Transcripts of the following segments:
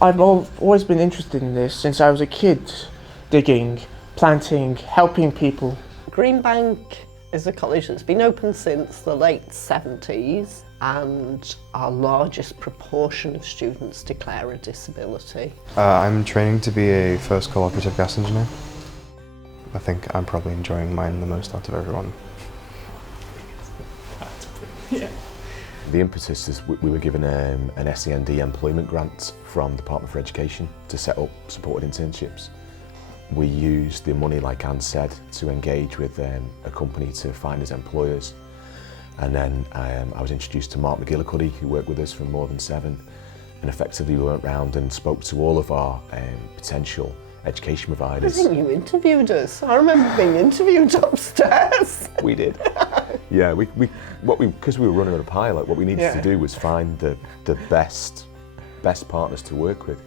Always been interested in this since I was a kid, digging, planting, helping people. Greenbank is a college that's been open since the late 70s, and our largest proportion of students declare a disability. I'm training to be a first cooperative gas engineer. I think I'm probably enjoying mine the most out of everyone. Yeah. The impetus is we were given an SEND employment grant from the Department for Education to set up supported internships. We used the money, like Anne said, to engage with a company to find us employers. And then I was introduced to Mark McGillicuddy, who worked with us from More Than Seven, and effectively we went round and spoke to all of our potential education providers. I think you interviewed us. I remember being interviewed upstairs. We did. Yeah, because we were running on a pilot, what we needed to do was find the best partners to work with.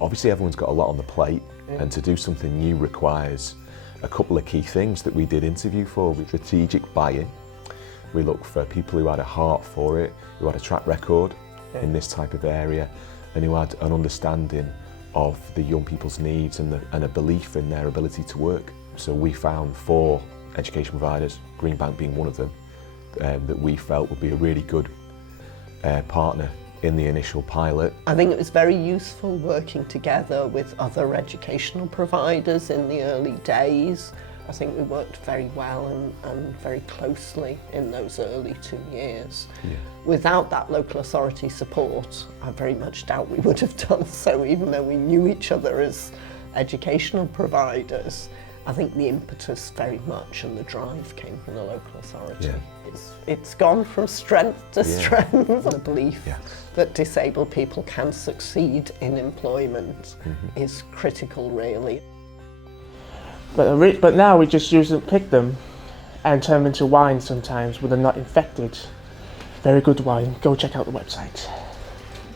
Obviously everyone's got a lot on the plate, and to do something new requires a couple of key things that we did interview for. With strategic buy-in, we looked for people who had a heart for it, who had a track record in this type of area, and who had an understanding of the young people's needs and a belief in their ability to work. So we found 4 education providers, Greenbank being one of them, that we felt would be a really good partner in the initial pilot. I think it was very useful working together with other educational providers in the early days. I think we worked very well and very closely in those early 2 years. Yeah. Without that local authority support, I very much doubt we would have done so, even though we knew each other as educational providers. I think the impetus very much and the drive came from the local authority. Yeah. It's gone from strength to strength. The belief that disabled people can succeed in employment is critical, really. But now we just pick them and turn them into wine sometimes when they're not infected. Very good wine. Go check out the website.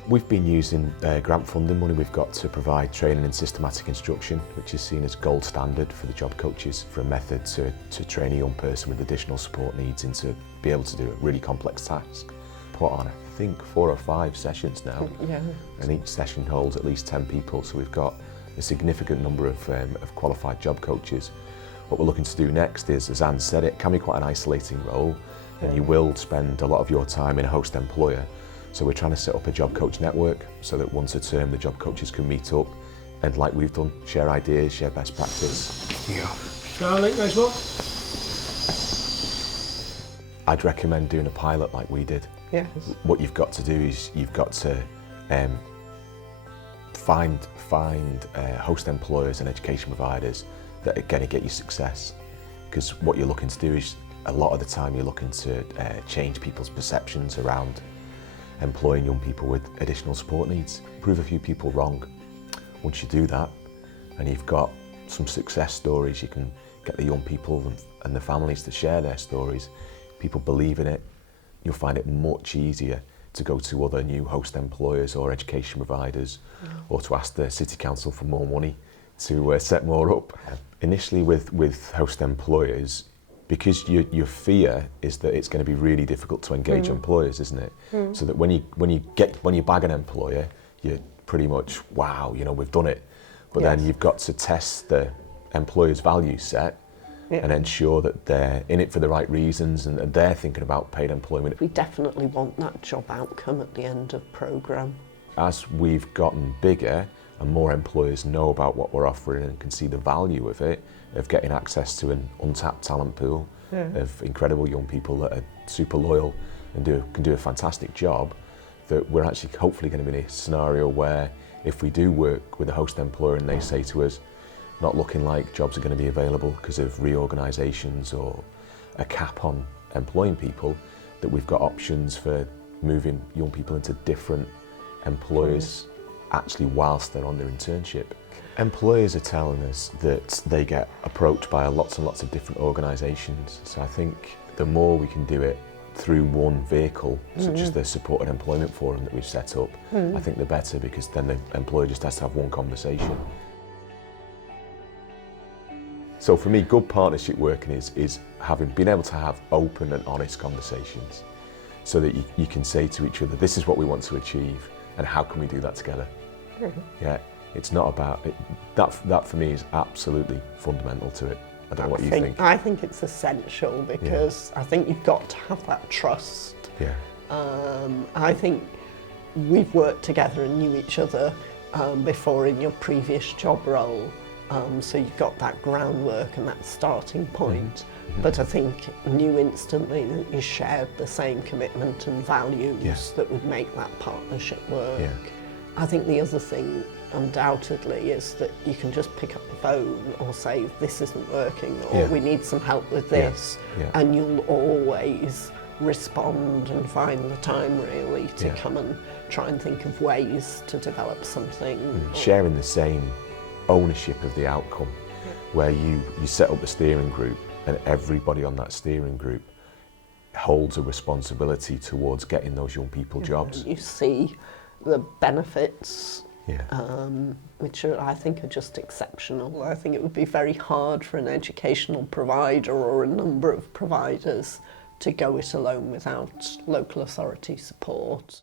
We've been using grant funding money we've got to provide training in systematic instruction, which is seen as gold standard for the job coaches, for a method to train a young person with additional support needs and to be able to do a really complex task. Put on, I think, 4 or 5 sessions now, and each session holds at least 10 people, so we've got a significant number of qualified job coaches. What we're looking to do next is, as Anne said, it can be quite an isolating role, and you will spend a lot of your time in a host employer. So we're trying to set up a job coach network so that once a term the job coaches can meet up and, like we've done, share ideas, share best practice. Yeah. Charlie, nice one. I'd recommend doing a pilot like we did. Yes. What you've got to do is you've got to find host employers and education providers that are going to get you success. Because what you're looking to do is, a lot of the time you're looking to change people's perceptions around employing young people with additional support needs. Prove a few people wrong. Once you do that and you've got some success stories, you can get the young people and the families to share their stories. People believe in it. You'll find it much easier to go to other new host employers or education providers, or to ask the City Council for more money to set more up. Initially with host employers, because your fear is that it's going to be really difficult to engage employers, isn't it? So that when you bag an employer, you're pretty much, wow, we've done it. But then you've got to test the employer's value set and ensure that they're in it for the right reasons and they're thinking about paid employment. We definitely want that job outcome at the end of programme. As we've gotten bigger and more employers know about what we're offering and can see the value of it, of getting access to an untapped talent pool of incredible young people that are super loyal and can do a fantastic job, that we're actually hopefully going to be in a scenario where if we do work with a host employer and they say to us, not looking like jobs are going to be available because of reorganisations or a cap on employing people, that we've got options for moving young people into different employers actually whilst they're on their internship. Employers are telling us that they get approached by lots and lots of different organisations. So I think the more we can do it through one vehicle, such as the supported employment forum that we've set up, I think the better, because then the employer just has to have one conversation. So for me, good partnership working is being able to have open and honest conversations so that you can say to each other, this is what we want to achieve and how can we do that together. Yeah, it's not about it. That for me is absolutely fundamental to it. I don't know what you think. I think it's essential because I think you've got to have that trust. Yeah. I think we've worked together and knew each other before in your previous job role, so you've got that groundwork and that starting point. But I think knew instantly that you shared the same commitment and values that would make that partnership work. Yeah. I think the other thing undoubtedly is that you can just pick up the phone or say this isn't working or we need some help with this, and you'll always respond and find the time really to come and try and think of ways to develop something. Sharing the same ownership of the outcome, where you set up the steering group and everybody on that steering group holds a responsibility towards getting those young people jobs. You see the benefits, Yeah. which I think are just exceptional. I think it would be very hard for an educational provider or a number of providers to go it alone without local authority support.